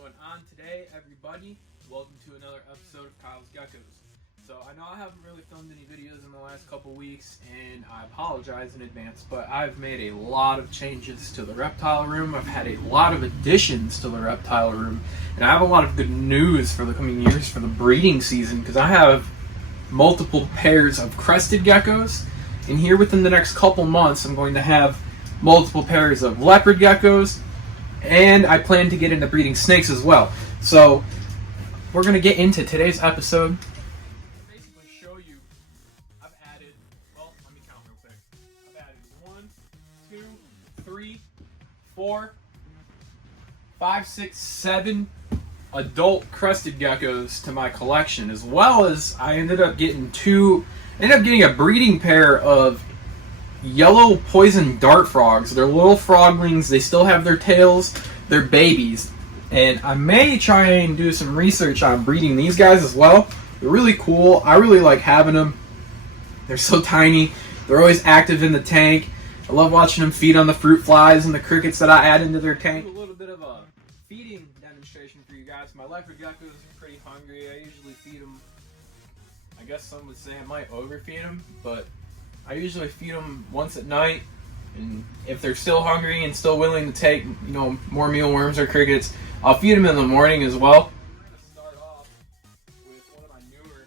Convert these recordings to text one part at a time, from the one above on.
going on today, everybody? Welcome to another episode of Kyle's Geckos. So I know I haven't really filmed any videos in the last couple weeks, and I apologize in advance, but I've made a lot of changes to the reptile room. I've had a lot of additions to the reptile room, and I have a lot of good news for the coming years for the breeding season, because I have multiple pairs of crested geckos, and here within the next couple months I'm going to have multiple pairs of leopard geckos, and I plan to get into breeding snakes as well. So we're going to get into today's episode. Basically show you, I've added, well, let me count real quick. I've added 1, 2, 3, 4, 5, 6, 7 adult crested geckos to my collection, as well as I ended up getting a breeding pair of yellow poison dart frogs. They're little froglings. They still have their tails. They're babies. And I may try and do some research on breeding these guys as well. They're really cool. I really like having them. They're so tiny. They're always active in the tank. I love watching them feed on the fruit flies and the crickets that I add into their tank. A little bit of a feeding demonstration for you guys. My leopard geckos are pretty hungry. I usually feed them, I guess some would say I might overfeed them, but I usually feed them once at night, and if they're still hungry and still willing to take, more mealworms or crickets, I'll feed them in the morning as well. We're going to start off with one of my newer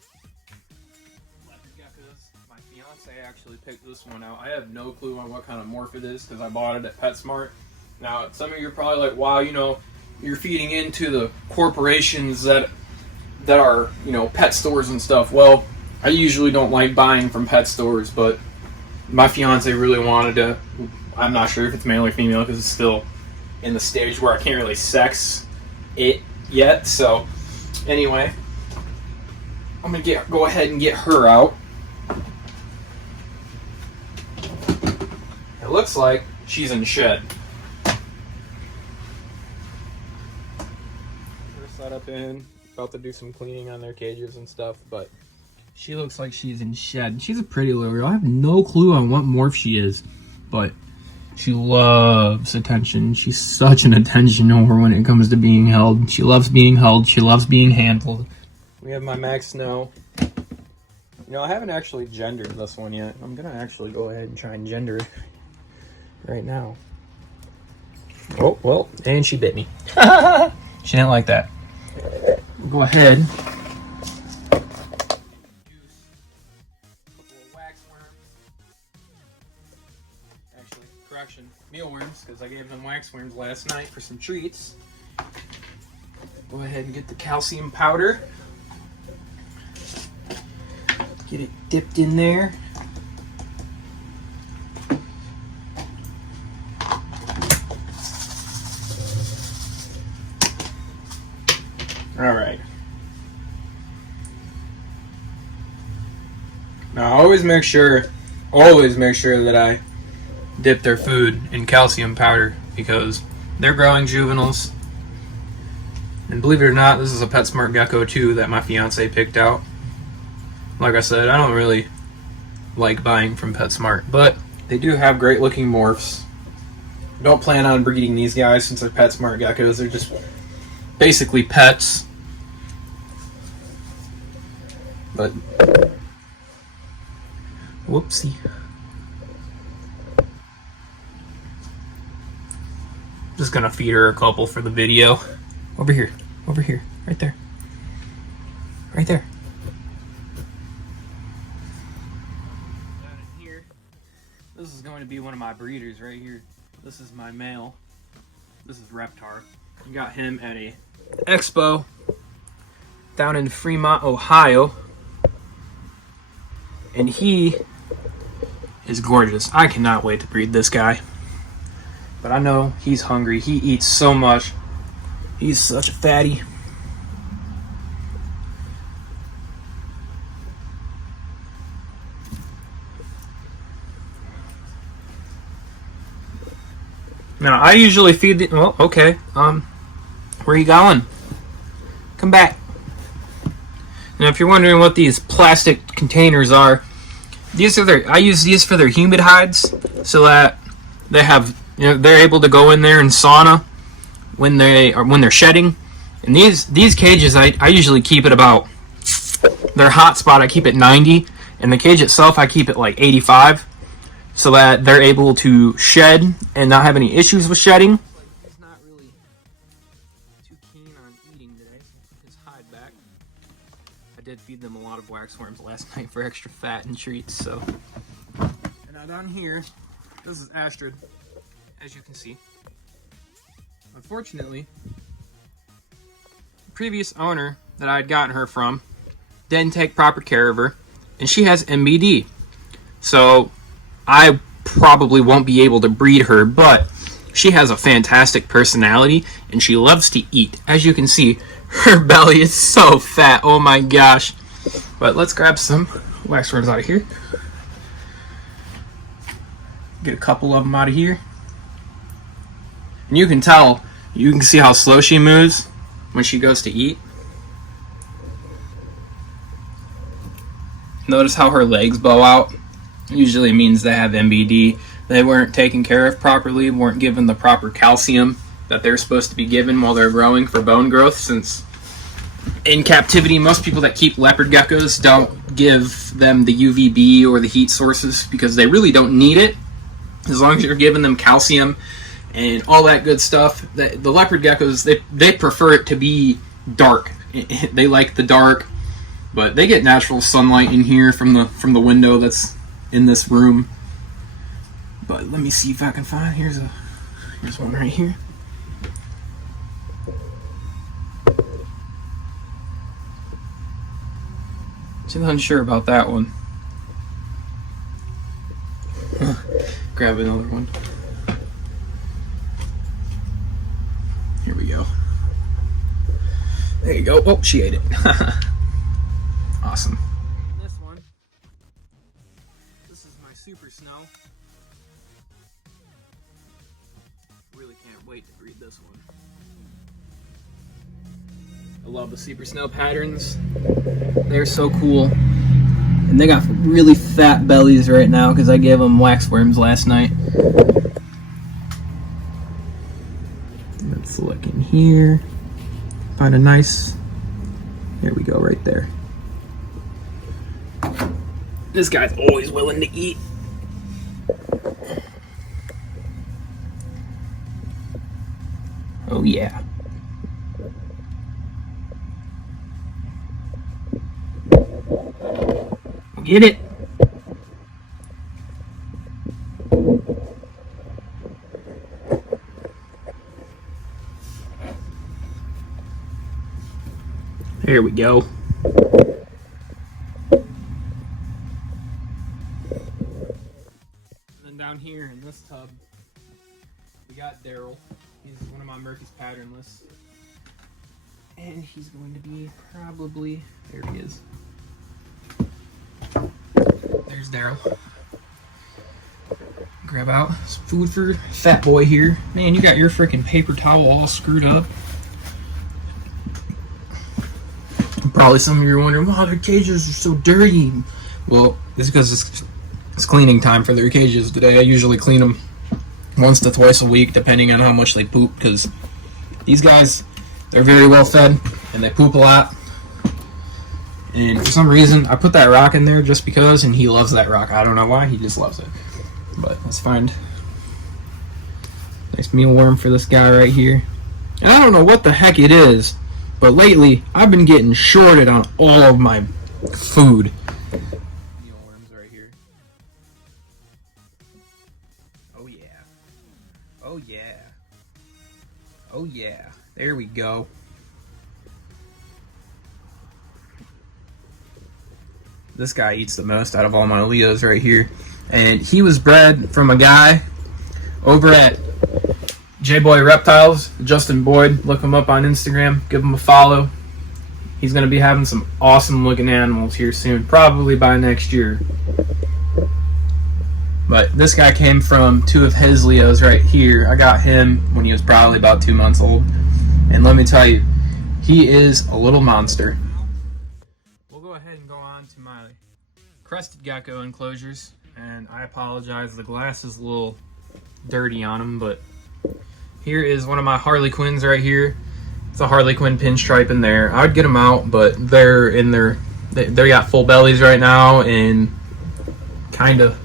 leopard geckos. My fiance actually picked this one out. I have no clue on what kind of morph it is because I bought it at PetSmart. Now, some of you are probably like, wow, you're feeding into the corporations that are, pet stores and stuff. Well, I usually don't like buying from pet stores, but my fiance really wanted to. I'm not sure if it's male or female because it's still in the stage where I can't really sex it yet. So anyway, I'm gonna go ahead and get her out. It looks like she's in shed. We're set up in, about to do some cleaning on their cages and stuff, but she looks like she's in shed. She's a pretty little girl. I have no clue on what morph she is, but she loves attention. She's such an attention whore when it comes to being held. She loves being held. She loves being handled. We have my Max Snow. I haven't actually gendered this one yet. I'm going to actually go ahead and try and gender it right now. Oh, well, and she bit me. She didn't like that. We'll go ahead. Mealworms, because I gave them waxworms last night for some treats. Go ahead and get the calcium powder. Get it dipped in there. Alright. Now always make sure that I dip their food in calcium powder because they're growing juveniles. And believe it or not, this is a PetSmart gecko too that my fiance picked out. Like I said, I don't really like buying from PetSmart, but they do have great looking morphs. Don't plan on breeding these guys since they're PetSmart geckos. They're just basically pets. But whoopsie. Just gonna feed her a couple for the video. Over here, right there. Right there. Down in here, this is going to be one of my breeders right here. This is my male. This is Reptar. We got him at a expo down in Fremont, Ohio. And he is gorgeous. I cannot wait to breed this guy. But I know he's hungry. He eats so much. He's such a fatty. Now, I usually feed the... Well, okay. Where are you going? Come back. Now, if you're wondering what these plastic containers are, I use these for their humid hides so that they have... they're able to go in there and sauna when they're shedding, And these cages, I usually keep it about, their hot spot I keep at 90, and the cage itself I keep at like 85, so that they're able to shed and not have any issues with shedding. He's not really too keen on eating today, so put his hide back. I did feed them a lot of waxworms last night for extra fat and treats, so. And now down here, this is Astrid, as you can see. Unfortunately, the previous owner that I had gotten her from didn't take proper care of her, and she has MBD. So I probably won't be able to breed her, but she has a fantastic personality, and she loves to eat. As you can see, her belly is so fat, oh my gosh. But let's grab some waxworms out of here. Get a couple of them out of here. And you can tell, you can see how slow she moves when she goes to eat. Notice how her legs bow out. Usually means they have MBD. They weren't taken care of properly, weren't given the proper calcium that they're supposed to be given while they're growing for bone growth, since in captivity, most people that keep leopard geckos don't give them the UVB or the heat sources because they really don't need it. As long as you're giving them calcium and all that good stuff. The leopard geckos, they prefer it to be dark. They like the dark, but they get natural sunlight in here from the window that's in this room. But let me see if I can find, here's one right here. Just unsure about that one. Grab another one. Here we go. There you go. Oh, she ate it. Awesome. This one. This is my super snow. Really can't wait to breed this one. I love the super snow patterns. They're so cool. And they got really fat bellies right now because I gave them waxworms last night. Let's look in here. Find a nice... Here we go, right there. This guy's always willing to eat. Oh yeah. Get it. There we go. And then down here in this tub, we got Daryl. He's one of my Murphy's patternless. And he's going to be probably, there he is. There's Daryl. Grab out some food for fat boy here. Man, you got your freaking paper towel all screwed up. Probably some of you are wondering, wow, their cages are so dirty. Well, it's because it's cleaning time for their cages today. I usually clean them once to twice a week, depending on how much they poop, because these guys, they're very well fed, and they poop a lot. And for some reason, I put that rock in there just because, and he loves that rock. I don't know why, he just loves it. But let's find a nice mealworm for this guy right here. And I don't know what the heck it is, but lately, I've been getting shorted on all of my food. Mealworms right here. Oh yeah. Oh yeah. Oh yeah. There we go. This guy eats the most out of all my Leos right here. And he was bred from a guy over at J-Boy Reptiles, Justin Boyd. Look him up on Instagram. Give him a follow. He's going to be having some awesome looking animals here soon. Probably by next year. But this guy came from two of his Leos right here. I got him when he was probably about 2 months old. And let me tell you, he is a little monster. We'll go ahead and go on to my crested gecko enclosures. And I apologize, the glass is a little dirty on them, but here is one of my Harlequins right here. It's a Harlequin pinstripe in there. I would get them out, but they're in their, they got full bellies right now and kind of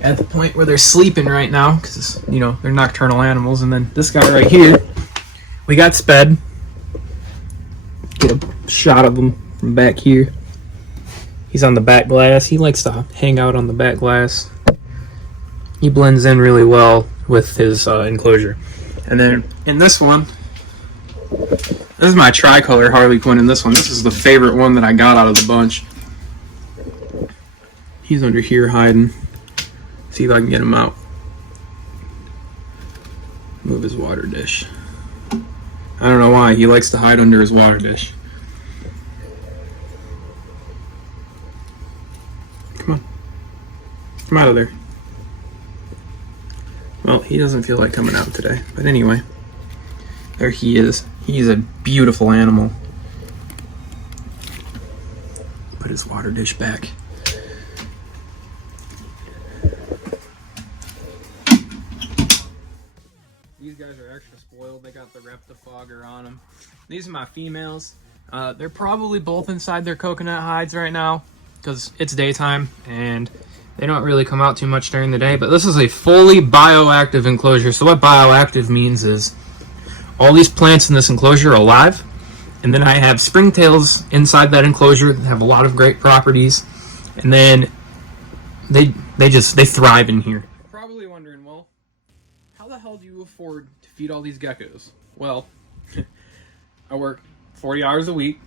at the point where they're sleeping right now because, you know, they're nocturnal animals. And then this guy right here, we got sped. Get a shot of him from back here. He's on the back glass. He likes to hang out on the back glass. He blends in really well with his enclosure. And then in this one, this is my tricolor Harlequin in this one. This is the favorite one that I got out of the bunch. He's under here hiding. See if I can get him out. Move his water dish. I don't know why. He likes to hide under his water dish. Come on. Come out of there. Well, he doesn't feel like coming out today. But anyway, there he is. He's a beautiful animal. Put his water dish back. These guys are extra spoiled. They got the Reptifogger on them. These are my females. They're probably both inside their coconut hides right now because it's daytime and they don't really come out too much during the day. But this is a fully bioactive enclosure. So what bioactive means is all these plants in this enclosure are alive. And then I have springtails inside that enclosure that have a lot of great properties. And then they thrive in here. You're probably wondering, well, how the hell do you afford to feed all these geckos? Well, I work 40 hours a week,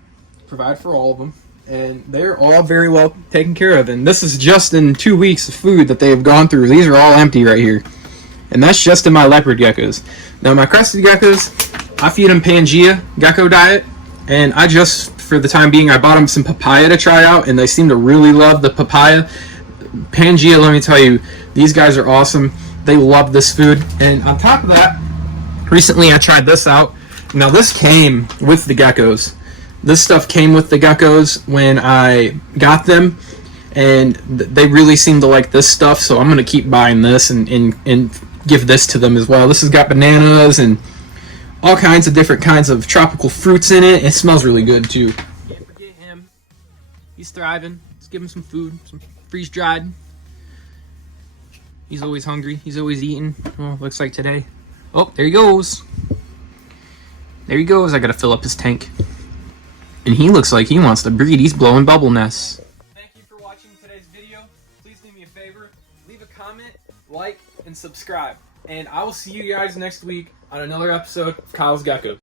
provide for all of them, and they're all very well taken care of. And this is just in 2 weeks of food that they have gone through. These are all empty right here. And that's just in my leopard geckos. Now my crested geckos, I feed them Pangea gecko diet. And I just, for the time being, I bought them some papaya to try out, and they seem to really love the papaya. Pangea, let me tell you, these guys are awesome. They love this food. And on top of that, recently I tried this out. Now this came with the geckos. This stuff came with the geckos when I got them, and they really seem to like this stuff, so I'm going to keep buying this and give this to them as well. This has got bananas and all kinds of different kinds of tropical fruits in it. It smells really good too. Can't forget him. He's thriving. Let's give him some food, some freeze-dried. He's always hungry. He's always eating. Well, looks like today. Oh, there he goes. There he goes. I gotta fill up his tank. And he looks like he wants to breed. He's blowing bubble nests. Thank you for watching today's video. Please do me a favor. Leave a comment, like, and subscribe. And I will see you guys next week on another episode of Kyle's Gecko.